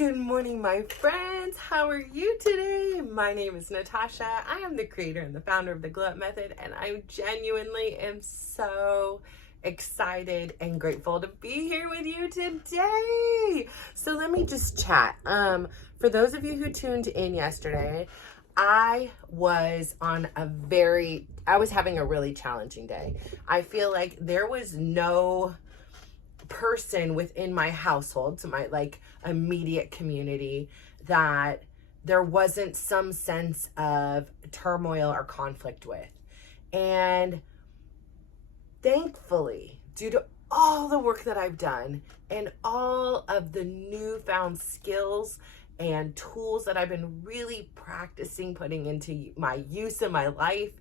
Good morning, my friends. How are you today? My name is Natasha. I am the creator and the founder of the Glow Up Method, and I genuinely am so excited and grateful to be here with you today. So let me just chat. For those of you who tuned in yesterday, I was having a really challenging day. I feel like there was no person within my household, so my immediate community, that there wasn't some sense of turmoil or conflict with. And thankfully, due to all the work that I've done and all of the newfound skills and tools that I've been really practicing putting into my use in my life,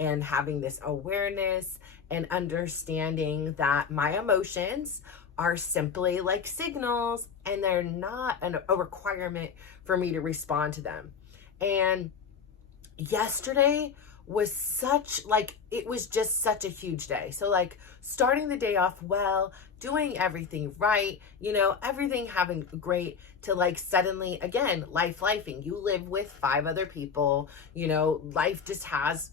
and having this awareness and understanding that my emotions are simply like signals and they're not a requirement for me to respond to them. And yesterday was it was just such a huge day. So starting the day off well, doing everything right, everything having great, to suddenly, again, lifing. You live with 5 other people, life just has,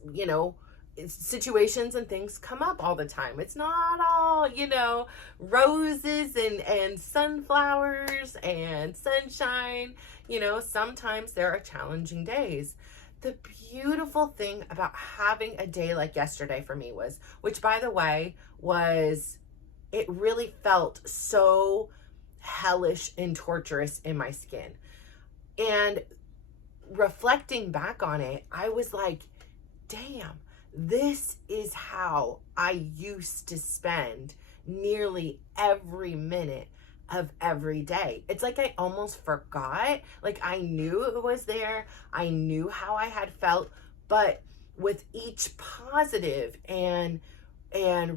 situations and things come up all the time. It's not all, roses and sunflowers and sunshine. Sometimes there are challenging days. The beautiful thing about having a day like yesterday for me which by the way, it really felt so hellish and torturous in my skin. And reflecting back on it, I was like, damn, this is how I used to spend nearly every minute of every day. It's like I almost forgot. I knew it was there. I knew how I had felt, but with each positive and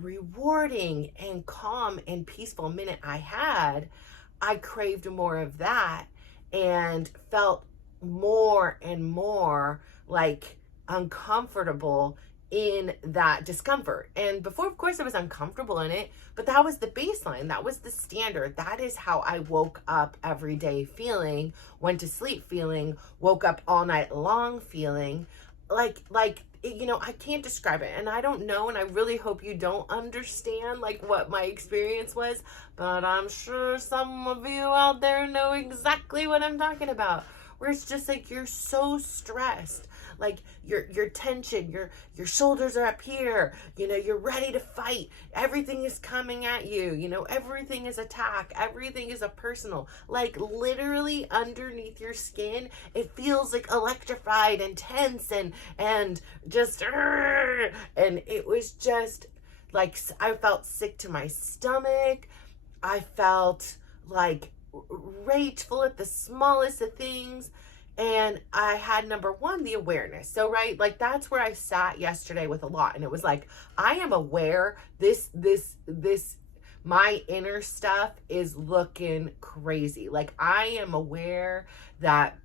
rewarding and calm and peaceful minute I craved more of that and felt more and more uncomfortable in that discomfort. And before, of course, I was uncomfortable in it, but that was the baseline. That was the standard. That is how I woke up every day feeling, went to sleep feeling, woke up all night long feeling. I can't describe it, and I don't know, and I really hope you don't understand what my experience was, but I'm sure some of you out there know exactly what I'm talking about, where it's just you're so stressed, your tension, your shoulders are up here, you're ready to fight, everything is coming at you, everything is attack, everything is a personal, literally underneath your skin, it feels electrified and tense and just, and it was just I felt sick to my stomach. I felt rageful at the smallest of things. And I had, number one, the awareness. So, right, that's where I sat yesterday with a lot. And it was I am aware this, my inner stuff is looking crazy. I am aware that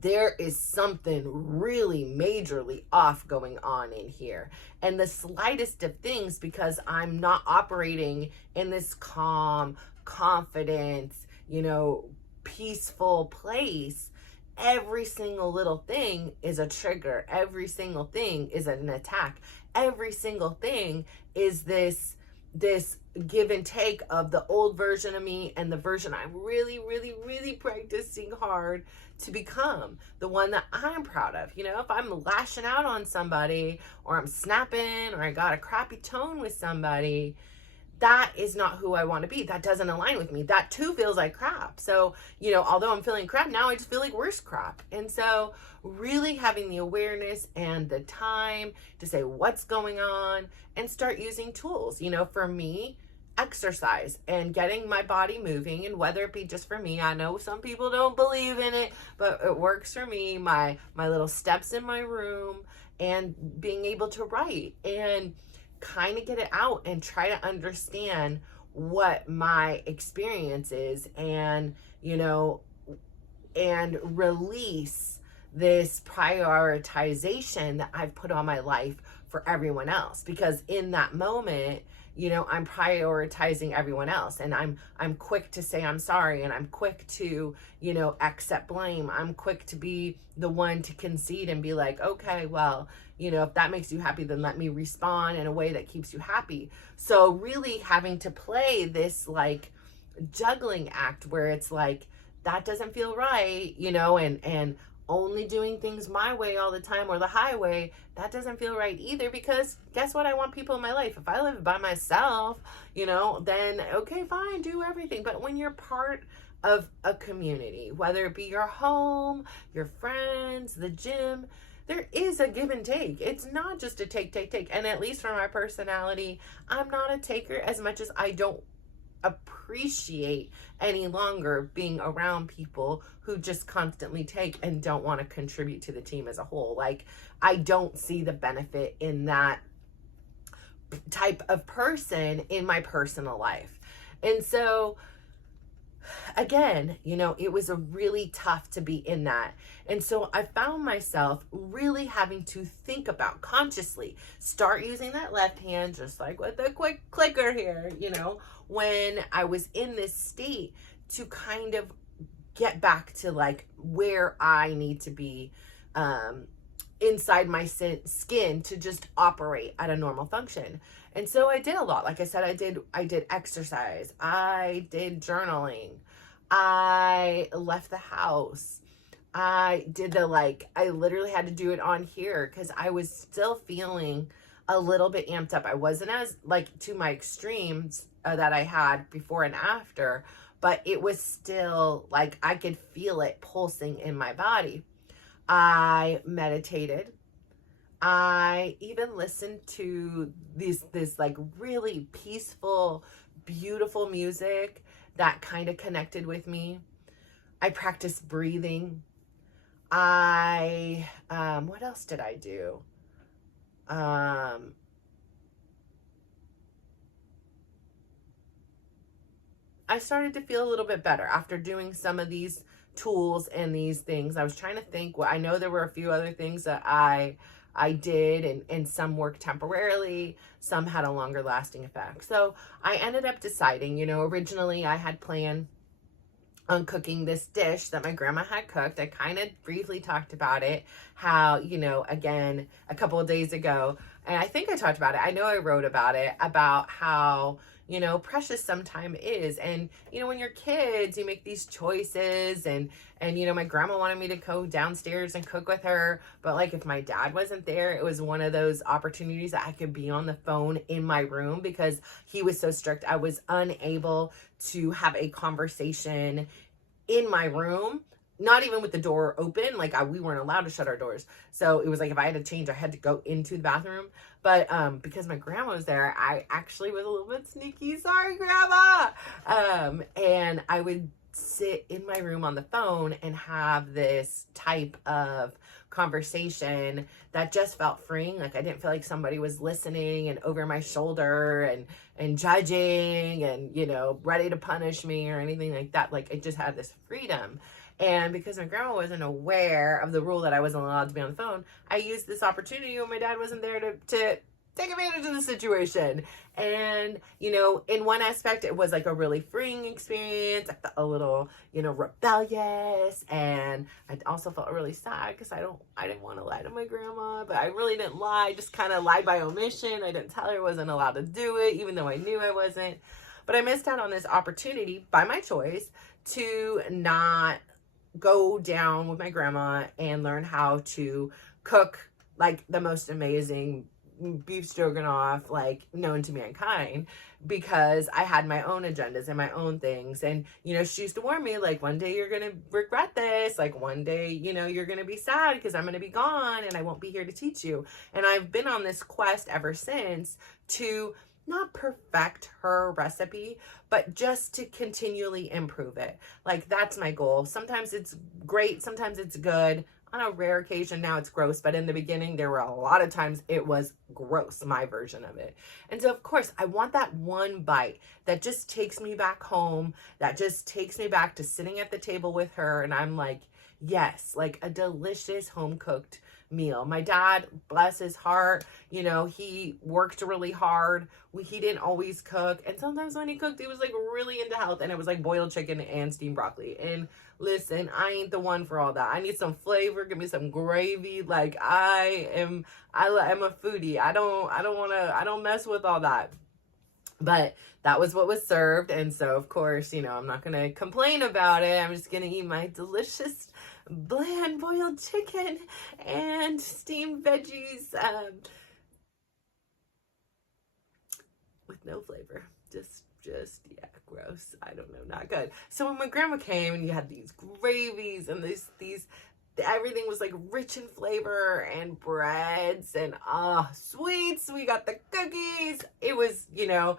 there is something really majorly off going on in here. And the slightest of things, because I'm not operating in this calm, confident, peaceful place, every single little thing is a trigger. Every single thing is an attack. Every single thing is this give and take of the old version of me and the version I'm really, really, really practicing hard to become, the one that I'm proud of. If I'm lashing out on somebody, or I'm snapping, or I got a crappy tone with somebody, that is not who I want to be. That doesn't align with me. That too feels like crap. So, although I'm feeling crap now, I just feel like worse crap. And so really having the awareness and the time to say what's going on and start using tools. For me, exercise and getting my body moving, and whether it be just for me, I know some people don't believe in it, but it works for me. My little steps in my room, and being able to write and kind of get it out and try to understand what my experience is, and and release this prioritization that I've put on my life for everyone else. Because in that moment, I'm prioritizing everyone else, and I'm quick to say I'm sorry, and I'm quick to, accept blame. I'm quick to be the one to concede and be like, okay, well, if that makes you happy, then let me respond in a way that keeps you happy. So really having to play this like juggling act where it's like, that doesn't feel right, and only doing things my way all the time or the highway, that doesn't feel right either, because guess what? I want people in my life. If I live by myself, then okay, fine, do everything. But when you're part of a community, whether it be your home, your friends, the gym, there is a give and take. It's not just a take, take, take. And at least for my personality, I'm not a taker as much as I don't appreciate any longer being around people who just constantly take and don't want to contribute to the team as a whole. Like, I don't see the benefit in that type of person in my personal life. And so again, it was a really tough to be in that. And so I found myself really having to think about consciously, start using that left hand, just like with the quick clicker here, when I was in this state, to kind of get back to like where I need to be inside my skin to just operate at a normal function. And so I did a lot. Like I said, I did exercise. I did journaling. I left the house. I did I literally had to do it on here because I was still feeling a little bit amped up. I wasn't as to my extremes that I had before and after, but it was still I could feel it pulsing in my body. I meditated. I even listened to this really peaceful, beautiful music that kind of connected with me. I practiced breathing. What else did I do? I started to feel a little bit better after doing some of these tools and these things. I was trying to think. Well, I know there were a few other things that I did, and some worked temporarily, some had a longer lasting effect. So I ended up deciding, originally I had planned on cooking this dish that my grandma had cooked. I kind of briefly talked about it, how, again, a couple of days ago, and I think I talked about it. I know I wrote about it, about how, precious some time is. And, when you're kids, you make these choices, and, my grandma wanted me to go downstairs and cook with her. But if my dad wasn't there, it was one of those opportunities that I could be on the phone in my room because he was so strict. I was unable to have a conversation in my room, not even with the door open. We weren't allowed to shut our doors. So it was if I had to change, I had to go into the bathroom. But because my grandma was there, I actually was a little bit sneaky. Sorry, Grandma. And I would sit in my room on the phone and have this type of conversation that just felt freeing. I didn't feel like somebody was listening and over my shoulder and judging and, ready to punish me or anything like that. It just had this freedom. And because my grandma wasn't aware of the rule that I wasn't allowed to be on the phone, I used this opportunity when my dad wasn't there to take advantage of the situation. And, in one aspect, it was a really freeing experience. I felt a little, rebellious. And I also felt really sad because I didn't want to lie to my grandma, but I really didn't lie. I just kind of lied by omission. I didn't tell her I wasn't allowed to do it, even though I knew I wasn't. But I missed out on this opportunity by my choice to not go down with my grandma and learn how to cook the most amazing beef stroganoff known to mankind, because I had my own agendas and my own things. And she used to warn me one day you're gonna regret this, one day you're gonna be sad because I'm gonna be gone and I won't be here to teach you. And I've been on this quest ever since to not perfect her recipe, but just to continually improve it. That's my goal. Sometimes it's great, sometimes it's good. On a rare occasion now it's gross, but in the beginning there were a lot of times it was gross, my version of it. And so of course I want that one bite that just takes me back home, that just takes me back to sitting at the table with her, and I'm yes, a delicious home cooked meal. My dad, bless his heart, he worked really hard. He didn't always cook. And sometimes when he cooked, he was like really into health. And it was like boiled chicken and steamed broccoli. And listen, I ain't the one for all that. I need some flavor. Give me some gravy. Like I'm a foodie. I don't mess with all that. But that was what was served. And so, of course, I'm not going to complain about it. I'm just going to eat my delicious, bland boiled chicken and steamed veggies with no flavor. Just, yeah, gross. I don't know, not good. So when my grandma came and you had these gravies and these everything was like rich in flavor and breads and sweets. We got the cookies. It was, not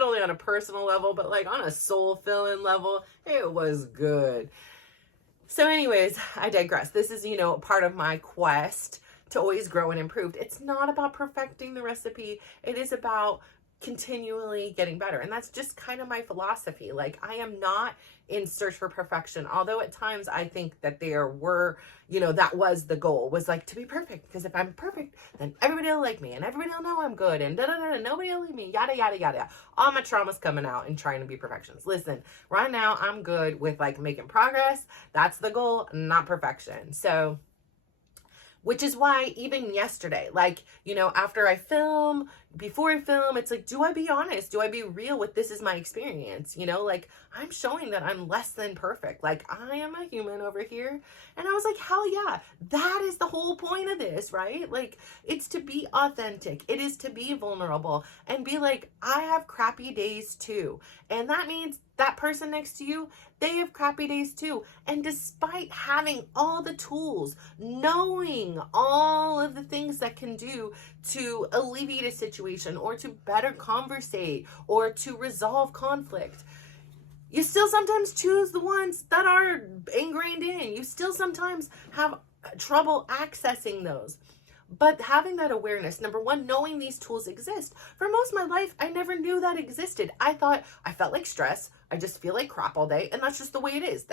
only on a personal level, but like on a soul filling level, it was good. So anyways, I digress. This is, part of my quest to always grow and improve. It's not about perfecting the recipe. It is about continually getting better. And that's just kind of my philosophy. Like, I am not in search for perfection, although at times I think that there were, that was the goal, was like to be perfect, because if I'm perfect, then everybody will like me and everybody will know I'm good and nobody will leave me, yada yada yada. All my trauma's coming out and trying to be perfectionist. Listen, right now I'm good with like making progress. That's the goal, not perfection. So, which is why even yesterday, like, after I film, before I film, it's like, do I be honest? Do I be real with this is my experience? Like, I'm showing that I'm less than perfect. Like, I am a human over here. And I was like, hell yeah, that is the whole point of this, right? Like, it's to be authentic. It is to be vulnerable and be like, I have crappy days too. And that means that person next to you, they have crappy days too. And despite having all the tools, knowing all of the things that can do to alleviate a situation or to better conversate or to resolve conflict, you still sometimes choose the ones that are ingrained in. You still sometimes have trouble accessing those. But having that awareness, number one, knowing these tools exist. For most of my life, I never knew that existed. I felt like stress. I just feel like crap all day. And that's just the way it is.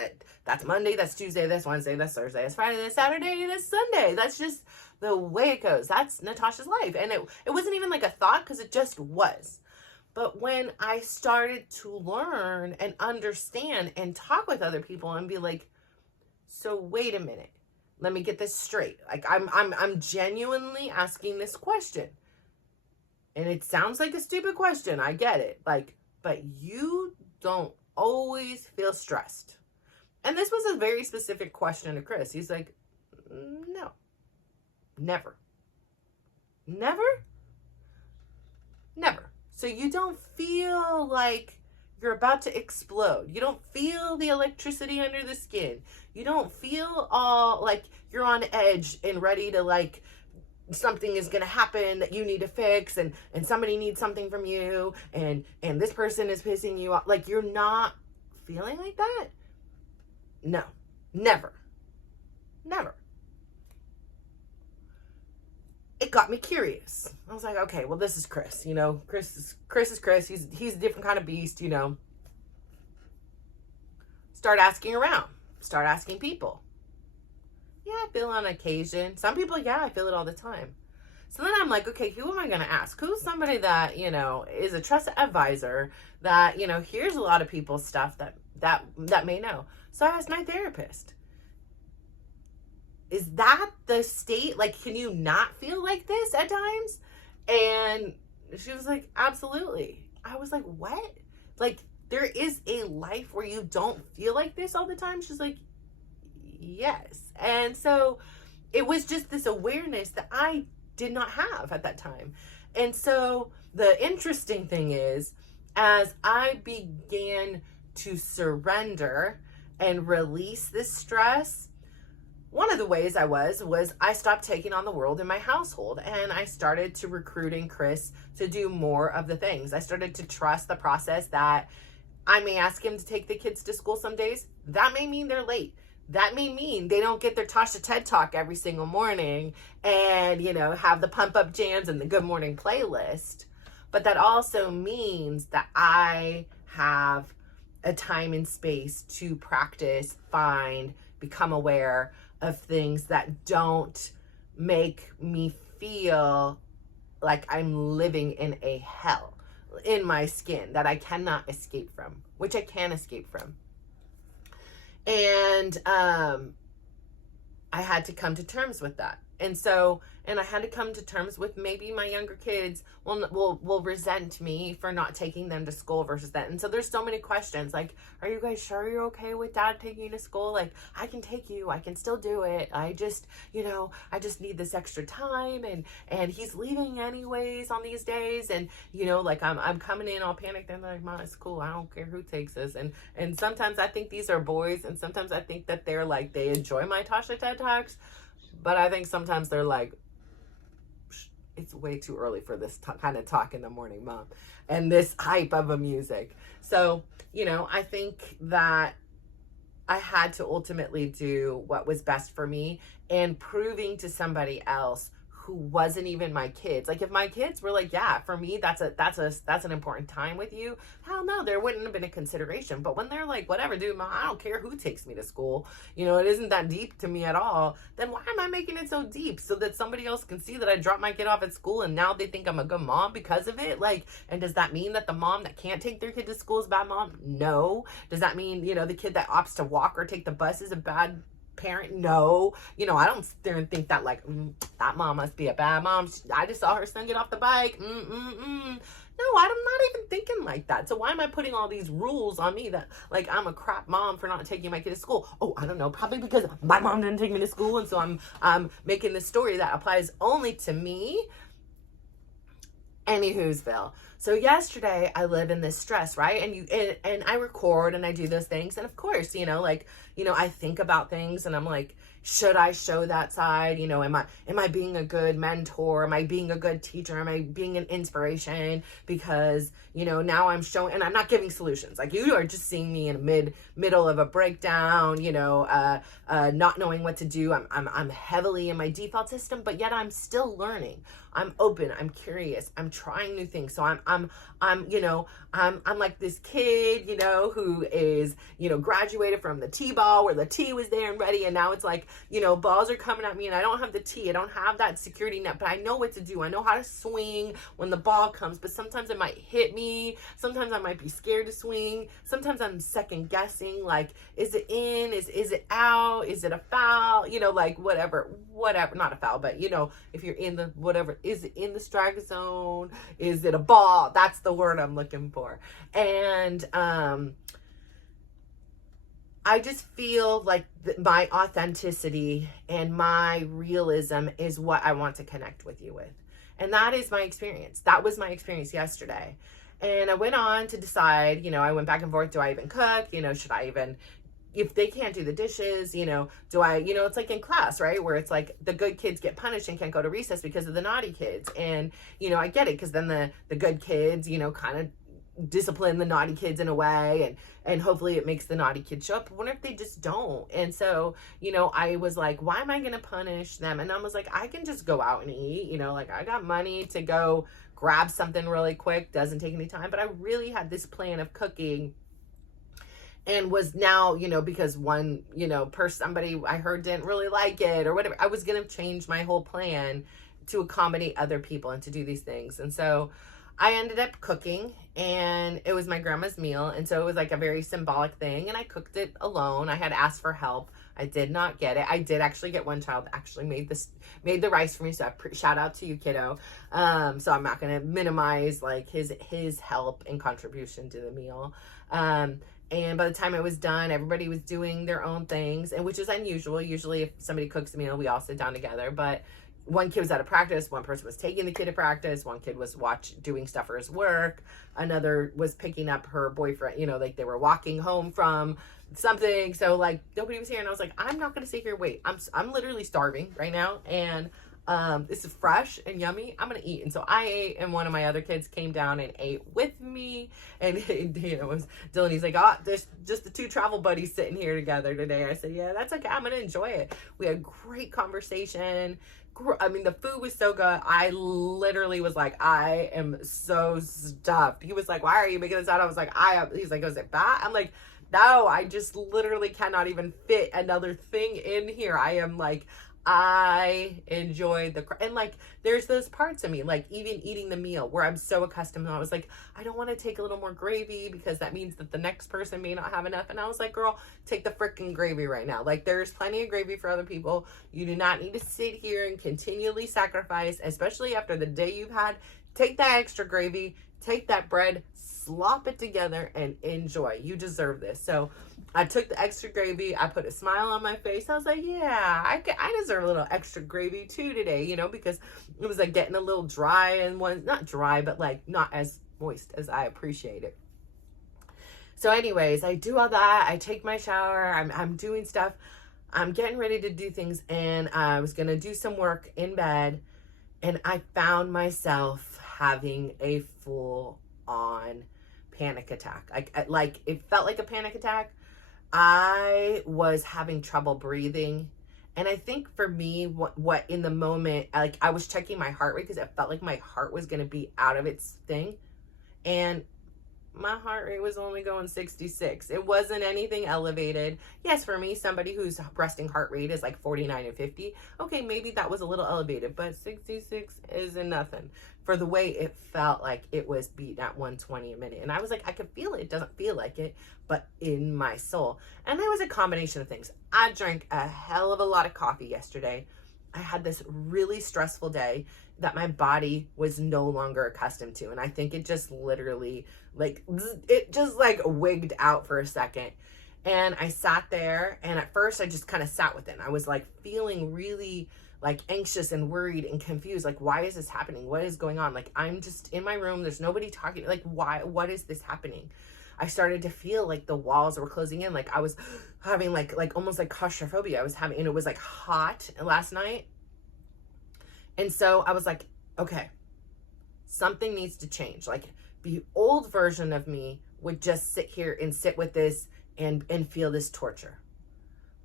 That's Monday, that's Tuesday, that's Wednesday, that's Thursday, that's Friday, that's Saturday, that's Sunday. That's just the way it goes. That's Natasha's life. And it wasn't even like a thought, because it just was. But when I started to learn and understand and talk with other people and be like, so wait a minute. Let me get this straight. Like, I'm genuinely asking this question. And it sounds like a stupid question. I get it. Like, but you don't always feel stressed. And this was a very specific question to Chris. He's like, no, never. Never? Never. So you don't feel like you're about to explode. You don't feel the electricity under the skin. You don't feel all like you're on edge and ready to, like, something is going to happen that you need to fix, and somebody needs something from you, and this person is pissing you off. Like, you're not feeling like that? No, never. Never. It got me curious. I was like, okay, well, this is Chris. Chris is Chris. He's a different kind of beast. Start asking around. Start asking people. Yeah, I feel on occasion. Some people, yeah, I feel it all the time. So then I'm like, okay, who am I going to ask? Who's somebody that, is a trusted advisor that, hears a lot of people's stuff that may know. So I asked my therapist. Is that the state? Like, can you not feel like this at times? And she was like, absolutely. I was like, what? Like, there is a life where you don't feel like this all the time? She's like, yes. And so it was just this awareness that I did not have at that time. And so the interesting thing is, as I began to surrender and release this stress, one of the ways I was I stopped taking on the world in my household, and I started to recruiting Chris to do more of the things. I started to trust the process that I may ask him to take the kids to school some days. That may mean they're late. That may mean they don't get their Tasha TED Talk every single morning and, have the pump up jams and the good morning playlist. But that also means that I have a time and space to practice, find, become aware of things that don't make me feel like I'm living in a hell in my skin that I cannot escape from, which I can escape from. And I had to come to terms with that. And I had to come to terms with maybe my younger kids will resent me for not taking them to school versus that. And so there's so many questions like, are you guys sure you're okay with dad taking you to school? Like, I can take you, I can still do it. I just need this extra time, and he's leaving anyways on these days. And, like I'm coming in all panicked, and they're like, Mom, it's cool. I don't care who takes us. And sometimes I think these are boys, and sometimes I think that they're like, they enjoy my Tasha TED Talks. But I think sometimes they're like, it's way too early for this kind of talk in the morning, Mom, and this hype of a music. So, I think that I had to ultimately do what was best for me, and proving to somebody else who wasn't even my kids. Like, if my kids were like, yeah, for me, that's an important time with you. Hell no, there wouldn't have been a consideration. But when they're like, whatever, dude, Mom, I don't care who takes me to school. It isn't that deep to me at all. Then why am I making it so deep? So that somebody else can see that I dropped my kid off at school and now they think I'm a good mom because of it? Like, and does that mean that the mom that can't take their kid to school is a bad mom? No. Does that mean, the kid that opts to walk or take the bus is a bad parent? No. I don't sit there and think that like, that mom must be a bad mom. I just saw her son get off the bike. No, I'm not even thinking like that. So why am I putting all these rules on me that like I'm a crap mom for not taking my kid to school? Oh, I don't know. Probably because my mom didn't take me to school, and so I'm making this story that applies only to me. Anywho'sville. So yesterday I live in this stress, right? And I record and I do those things. And of course, I think about things and I'm like, should I show that side? Am I being a good mentor? Am I being a good teacher? Am I being an inspiration? Because, now I'm showing, and I'm not giving solutions. Like, you are just seeing me in middle of a breakdown, not knowing what to do. I'm heavily in my default system, but yet I'm still learning. I'm open. I'm curious. I'm trying new things. So I'm like this kid, who is, graduated from the T-ball where the T was there and ready. And now it's like, balls are coming at me and I don't have the T. I don't have that security net, but I know what to do. I know how to swing when the ball comes, but sometimes it might hit me. Sometimes I might be scared to swing. Sometimes I'm second guessing, like, is it in? Is it out? Is it a foul? Like whatever, not a foul, but if you're in the whatever, is it in the strike zone? Is it a ball? That's the word I'm looking for. And I just feel like my authenticity and my realism is what I want to connect with you with. And that is my experience. That was my experience yesterday. And I went on to decide, I went back and forth. Do I even cook? Should I even, if they can't do the dishes, do I, it's like in class, right? Where it's like the good kids get punished and can't go to recess because of the naughty kids. And, I get it. Cause then the good kids, kind of discipline the naughty kids in a way, and hopefully it makes the naughty kids show up. But what if they just don't? And so, I was like, why am I going to punish them? And I was like, I can just go out and eat, like I got money to go grab something really quick. Doesn't take any time. But I really had this plan of cooking, and was now, because one, somebody I heard didn't really like it or whatever, I was going to change my whole plan to accommodate other people and to do these things. And so I ended up cooking, and it was my grandma's meal. And so it was like a very symbolic thing. And I cooked it alone. I had asked for help. I did not get it. I did actually get one child that actually made the rice for me. So shout out to you, kiddo. So I'm not going to minimize like his help and contribution to the meal. And by the time it was done, everybody was doing their own things, and which is unusual. Usually if somebody cooks a meal, we all sit down together. But one kid was out of practice. One person was taking the kid to practice. One kid was doing stuff for his work. Another was picking up her boyfriend, like they were walking home from something. So like nobody was here. And I was like, I'm not going to sit here. Wait, I'm literally starving right now. And this is fresh and yummy. I'm going to eat. And so I ate, and one of my other kids came down and ate with me. And, it was Dylan. He's like, there's just the two travel buddies sitting here together today. I said, yeah, that's okay. I'm going to enjoy it. We had great conversation. I mean, the food was so good. I literally was like, I am so stuffed. He was like, why are you making this out? I was like, he's like, is it bad? I'm like, No, I just literally cannot even fit another thing in here. I am like, I enjoyed and like, there's those parts of me, like even eating the meal where I'm so accustomed. And I was like, I don't want to take a little more gravy because that means that the next person may not have enough. And I was like, girl, take the freaking gravy right now. Like, there's plenty of gravy for other people. You do not need to sit here and continually sacrifice, especially after the day you've had. Take that extra gravy, take that bread, slop it together, and enjoy. You deserve this. So I took the extra gravy. I put a smile on my face. I was like, yeah, I deserve a little extra gravy too today, you know, because it was like getting a little dry and not dry, but like not as moist as I appreciate it. So anyways, I do all that. I take my shower. I'm doing stuff. I'm getting ready to do things, and I was going to do some work in bed, and I found myself having a full on panic attack. Like it felt like a panic attack. I was having trouble breathing. And I think for me, what in the moment, like I was checking my heart rate because it felt like my heart was going to be out of its thing. And my heart rate was only going 66. It wasn't anything elevated. Yes, for me, somebody whose resting heart rate is like 49 and 50, okay, maybe that was a little elevated, but 66 isn't nothing for the way it felt like it was beat at 120 a minute. And I was like, I could feel it. It doesn't feel like it, but in my soul. And there was a combination of things. I drank a hell of a lot of coffee yesterday. I had this really stressful day that my body was no longer accustomed to. And I think it just literally it just like wigged out for a second. And I sat there, and at first I just kind of sat with it. I was like feeling really like anxious and worried and confused. Like, why is this happening? What is going on? Like, I'm just in my room. There's nobody talking. Like, what is this happening? I started to feel like the walls were closing in. Like I was having like almost like claustrophobia. I was having, and it was like hot last night. And so I was like, okay, something needs to change. Like the old version of me would just sit here and sit with this and feel this torture.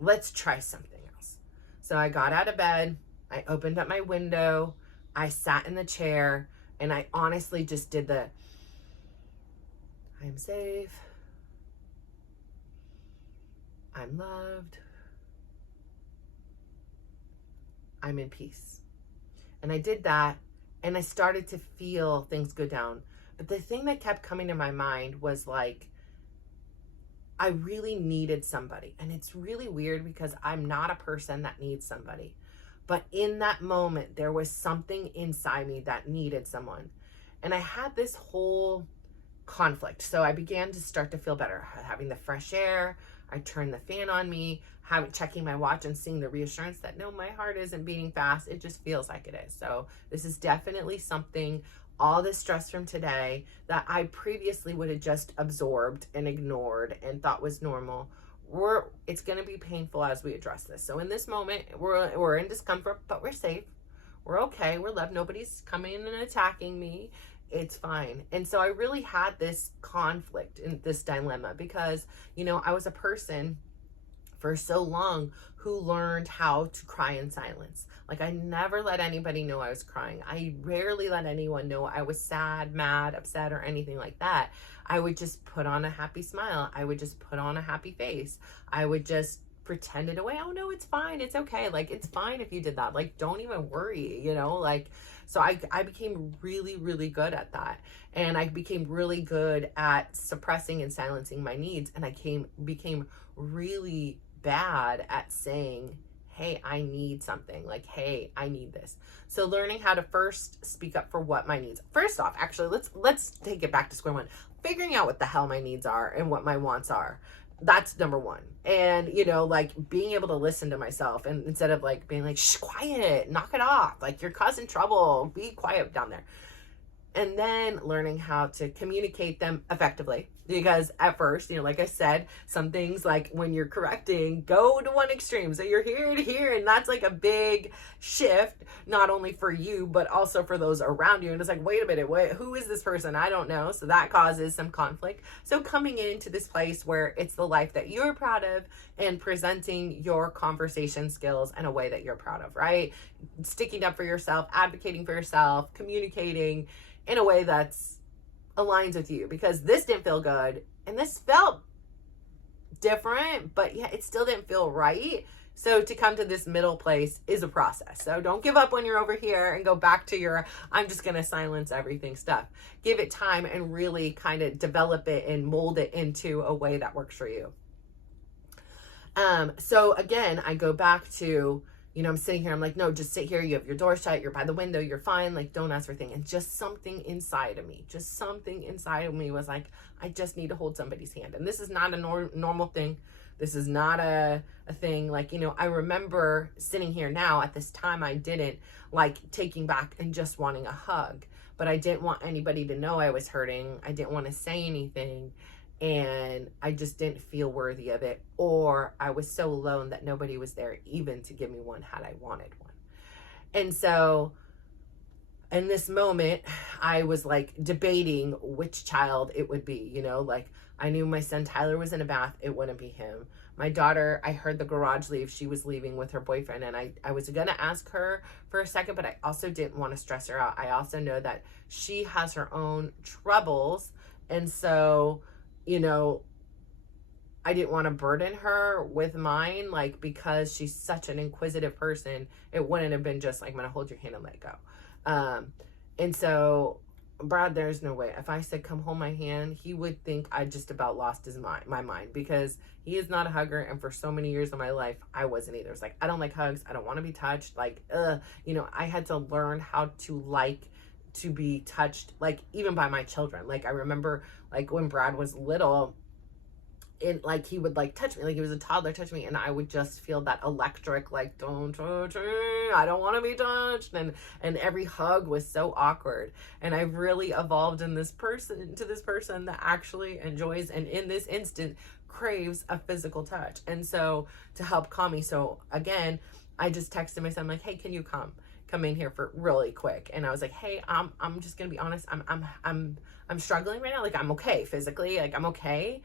Let's try something else. So I got out of bed. I opened up my window. I sat in the chair, and I honestly just did I'm safe. I'm loved. I'm in peace. And I did that, and I started to feel things go down. But the thing that kept coming to my mind was like, I really needed somebody. And it's really weird because I'm not a person that needs somebody. But in that moment, there was something inside me that needed someone. And I had this whole conflict. So I began to start to feel better. Having the fresh air, I turned the fan on me, checking my watch and seeing the reassurance that no, my heart isn't beating fast. It just feels like it is. So this is definitely something, all this stress from today that I previously would have just absorbed and ignored and thought was normal. It's going to be painful as we address this. So in this moment, we're in discomfort, but we're safe. We're okay. We're loved. Nobody's coming in and attacking me. It's fine. And so I really had this conflict and this dilemma because, you know, I was a person for so long who learned how to cry in silence. Like I never let anybody know I was crying. I rarely let anyone know I was sad, mad, upset, or anything like that. I would just put on a happy smile. I would just put on a happy face. I would just pretend it away. Oh no, it's fine. It's okay. Like, it's fine if you did that. Like, don't even worry, you know, like, so I became really, really good at that. And I became really good at suppressing and silencing my needs. And I became really bad at saying, hey, I need something. Like, hey, I need this. So learning how to first speak up for what my needs. First off, actually, let's take it back to square one. Figuring out what the hell my needs are and what my wants are. That's number one. And, you know, like being able to listen to myself and instead of like being like, shh, quiet, knock it off. Like you're causing trouble. Be quiet down there. And then learning how to communicate them effectively. Because at first, you know, like I said, some things like when you're correcting, go to one extreme. So you're here to here. And that's like a big shift, not only for you, but also for those around you. And it's like, wait a minute, who is this person? I don't know. So that causes some conflict. So coming into this place where it's the life that you're proud of and presenting your conversation skills in a way that you're proud of, right? Sticking up for yourself, advocating for yourself, communicating in a way that's aligns with you, because this didn't feel good and this felt different, but yeah, it still didn't feel right. So to come to this middle place is a process. So don't give up when you're over here and go back to your, I'm just going to silence everything stuff. Give it time and really kind of develop it and mold it into a way that works for you. So again, I go back to, I'm sitting here, I'm like, no, just sit here. You have your door shut. You're by the window. You're fine. Like, don't ask for things. And just something inside of me was like, I just need to hold somebody's hand. And this is not a normal thing. This is not a thing. Like, I remember sitting here now. At this time, I didn't like taking back and just wanting a hug. But I didn't want anybody to know I was hurting. I didn't want to say anything. And I just didn't feel worthy of it, or I was so alone that nobody was there even to give me one had I wanted one. And so in this moment, I was like debating which child it would be, like I knew my son Tyler was in a bath, it wouldn't be him. My daughter, I heard the garage leave, she was leaving with her boyfriend, and I was gonna ask her for a second, but I also didn't want to stress her out. I also know that she has her own troubles, and so I didn't want to burden her with mine, like, because she's such an inquisitive person. It wouldn't have been just like, I'm going to hold your hand and let it go. And so Brad, there's no way. If I said, come hold my hand, he would think I just about lost my mind, because he is not a hugger. And for so many years of my life, I wasn't either. It's like, I don't like hugs. I don't want to be touched. Like, I had to learn how to be touched, like even by my children. Like I remember like when Brad was little, like he would like touch me, like he was a toddler, touch me, and I would just feel that electric, like, don't touch me, I don't want to be touched, and every hug was so awkward. And I've really evolved into this person that actually enjoys, and in this instant craves, a physical touch. And so to help calm me, so again, I just texted my son like, hey, can you come in here for really quick? And I was like, hey, I'm just gonna be honest, I'm struggling right now. Like, I'm okay physically, like I'm okay,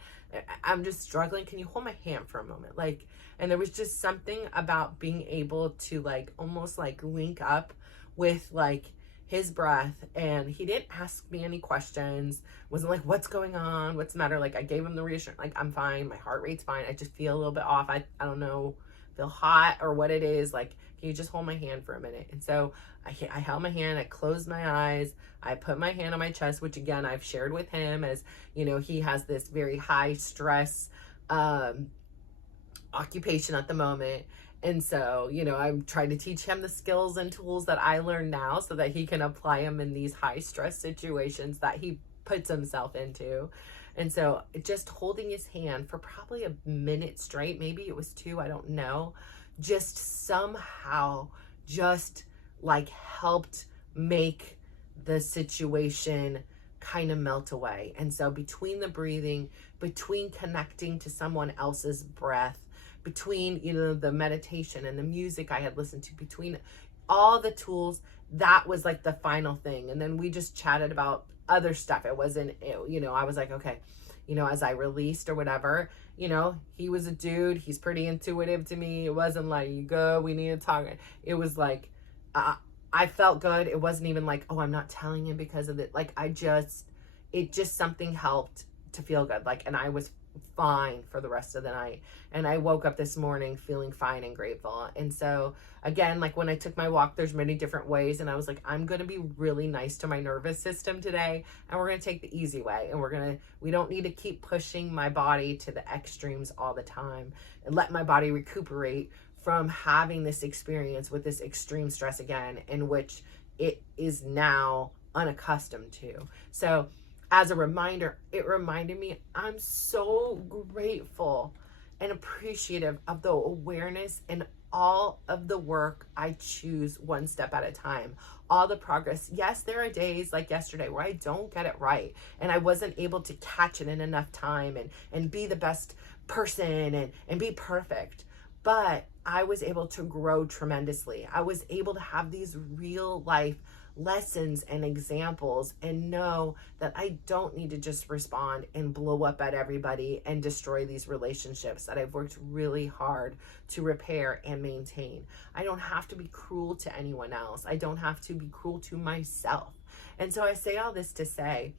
I'm just struggling. Can you hold my hand for a moment? Like, and there was just something about being able to like almost like link up with like his breath. And he didn't ask me any questions, wasn't like, what's going on, what's the matter? Like I gave him the reassurance, like I'm fine, my heart rate's fine, I just feel a little bit off, I don't know, feel hot or what it is, like, can you just hold my hand for a minute? And so I held my hand, I closed my eyes, I put my hand on my chest, which again, I've shared with him, as he has this very high stress occupation at the moment. And so, I'm trying to teach him the skills and tools that I learned now so that he can apply them in these high stress situations that he puts himself into. And so just holding his hand for probably a minute straight, maybe it was 2, I don't know, just somehow just like helped make the situation kind of melt away. And so between the breathing, between connecting to someone else's breath, between, the meditation and the music I had listened to, between all the tools, that was like the final thing. And then we just chatted about other stuff. It wasn't, I was like, okay, as I released or whatever, he was a dude, he's pretty intuitive to me. It wasn't like, you go, we need to talk. It was like, I felt good. It wasn't even like, oh, I'm not telling him because of it. Like, it just something helped to feel good. Like, and I was fine for the rest of the night. And I woke up this morning feeling fine and grateful. And so again, like when I took my walk, there's many different ways. And I was like, I'm going to be really nice to my nervous system today. And we're going to take the easy way. And we don't need to keep pushing my body to the extremes all the time, and let my body recuperate from having this experience with this extreme stress again, in which it is now unaccustomed to. So as a reminder, it reminded me, I'm so grateful and appreciative of the awareness and all of the work I choose one step at a time, all the progress. Yes, there are days like yesterday where I don't get it right, and I wasn't able to catch it in enough time and be the best person and be perfect. But I was able to grow tremendously. I was able to have these real life lessons and examples, and know that I don't need to just respond and blow up at everybody and destroy these relationships that I've worked really hard to repair and maintain. I don't have to be cruel to anyone else. I don't have to be cruel to myself. And so I say all this to say,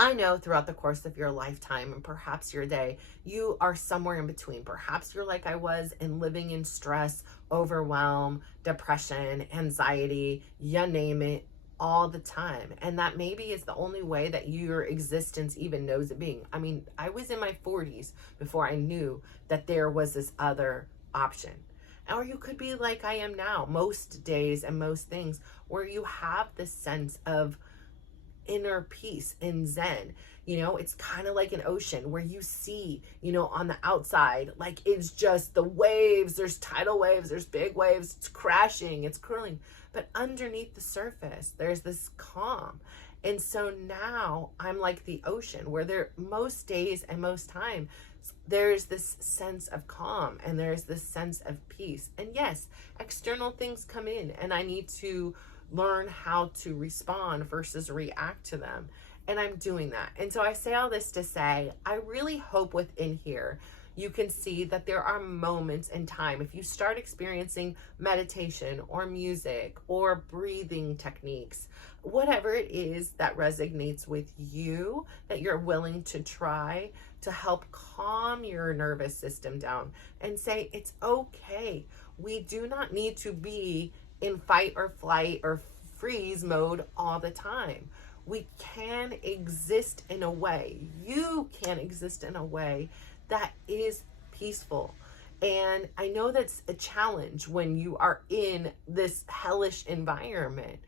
I know throughout the course of your lifetime and perhaps your day, you are somewhere in between. Perhaps you're like I was and living in stress, overwhelm, depression, anxiety, you name it, all the time. And that maybe is the only way that your existence even knows it being. I mean, I was in my 40s before I knew that there was this other option. Or you could be like I am now, most days and most things, where you have this sense of inner peace and zen. It's kind of like an ocean where you see, on the outside, like it's just the waves, there's tidal waves, there's big waves, it's crashing, it's curling, but underneath the surface there's this calm. And so now I'm like the ocean where there most days and most time there's this sense of calm and there's this sense of peace. And yes, external things come in and I need to learn how to respond versus react to them. And I'm doing that. And so I say all this to say, I really hope within here you can see that there are moments in time. If you start experiencing meditation or music or breathing techniques, whatever it is that resonates with you, that you're willing to try to help calm your nervous system down and say, it's okay. We do not need to be in fight or flight or freeze mode all the time. We can exist in a way, you can exist in a way that is peaceful. And I know that's a challenge when you are in this hellish environment,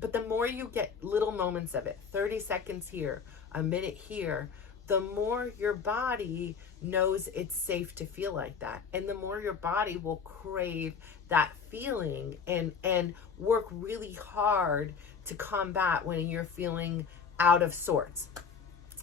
but the more you get little moments of it, 30 seconds here, a minute here, the more your body knows it's safe to feel like that. And the more your body will crave that feeling and work really hard to combat when you're feeling out of sorts.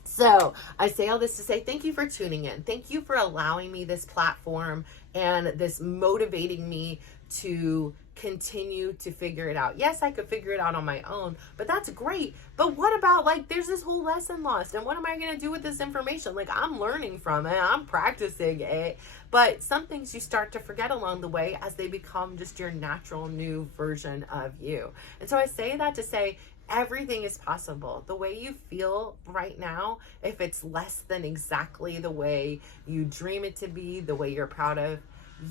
So I say all this to say thank you for tuning in. Thank you for allowing me this platform and this motivating me to continue to figure it out. Yes, I could figure it out on my own, but that's great. But what about, like, there's this whole lesson lost, and what am I going to do with this information? Like, I'm learning from it, I'm practicing it, but some things you start to forget along the way as they become just your natural new version of you. And so I say that to say everything is possible. The way you feel right now, if it's less than exactly the way you dream it to be, the way you're proud of,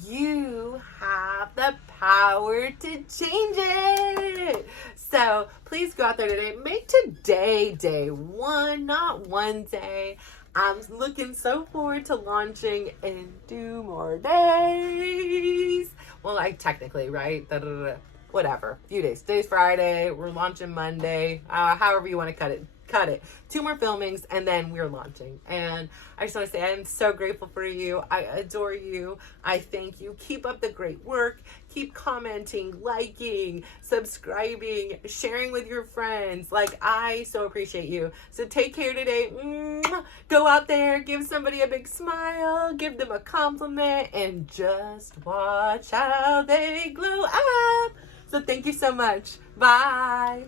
you have the power to change it. So please go out there today. Make today day one, not one day. I'm looking so forward to launching in 2 more days. Well, like technically, right? Whatever. Few days. Today's Friday. We're launching Monday. However you want to cut it. 2 more filmings and then we're launching. And I just want to say I'm so grateful for you. I adore you. I thank you. Keep up the great work. Keep commenting, liking, subscribing, sharing with your friends. Like, I so appreciate you. So take care today. Go out there, give somebody a big smile, give them a compliment, and just watch how they glow up. So thank you so much. Bye.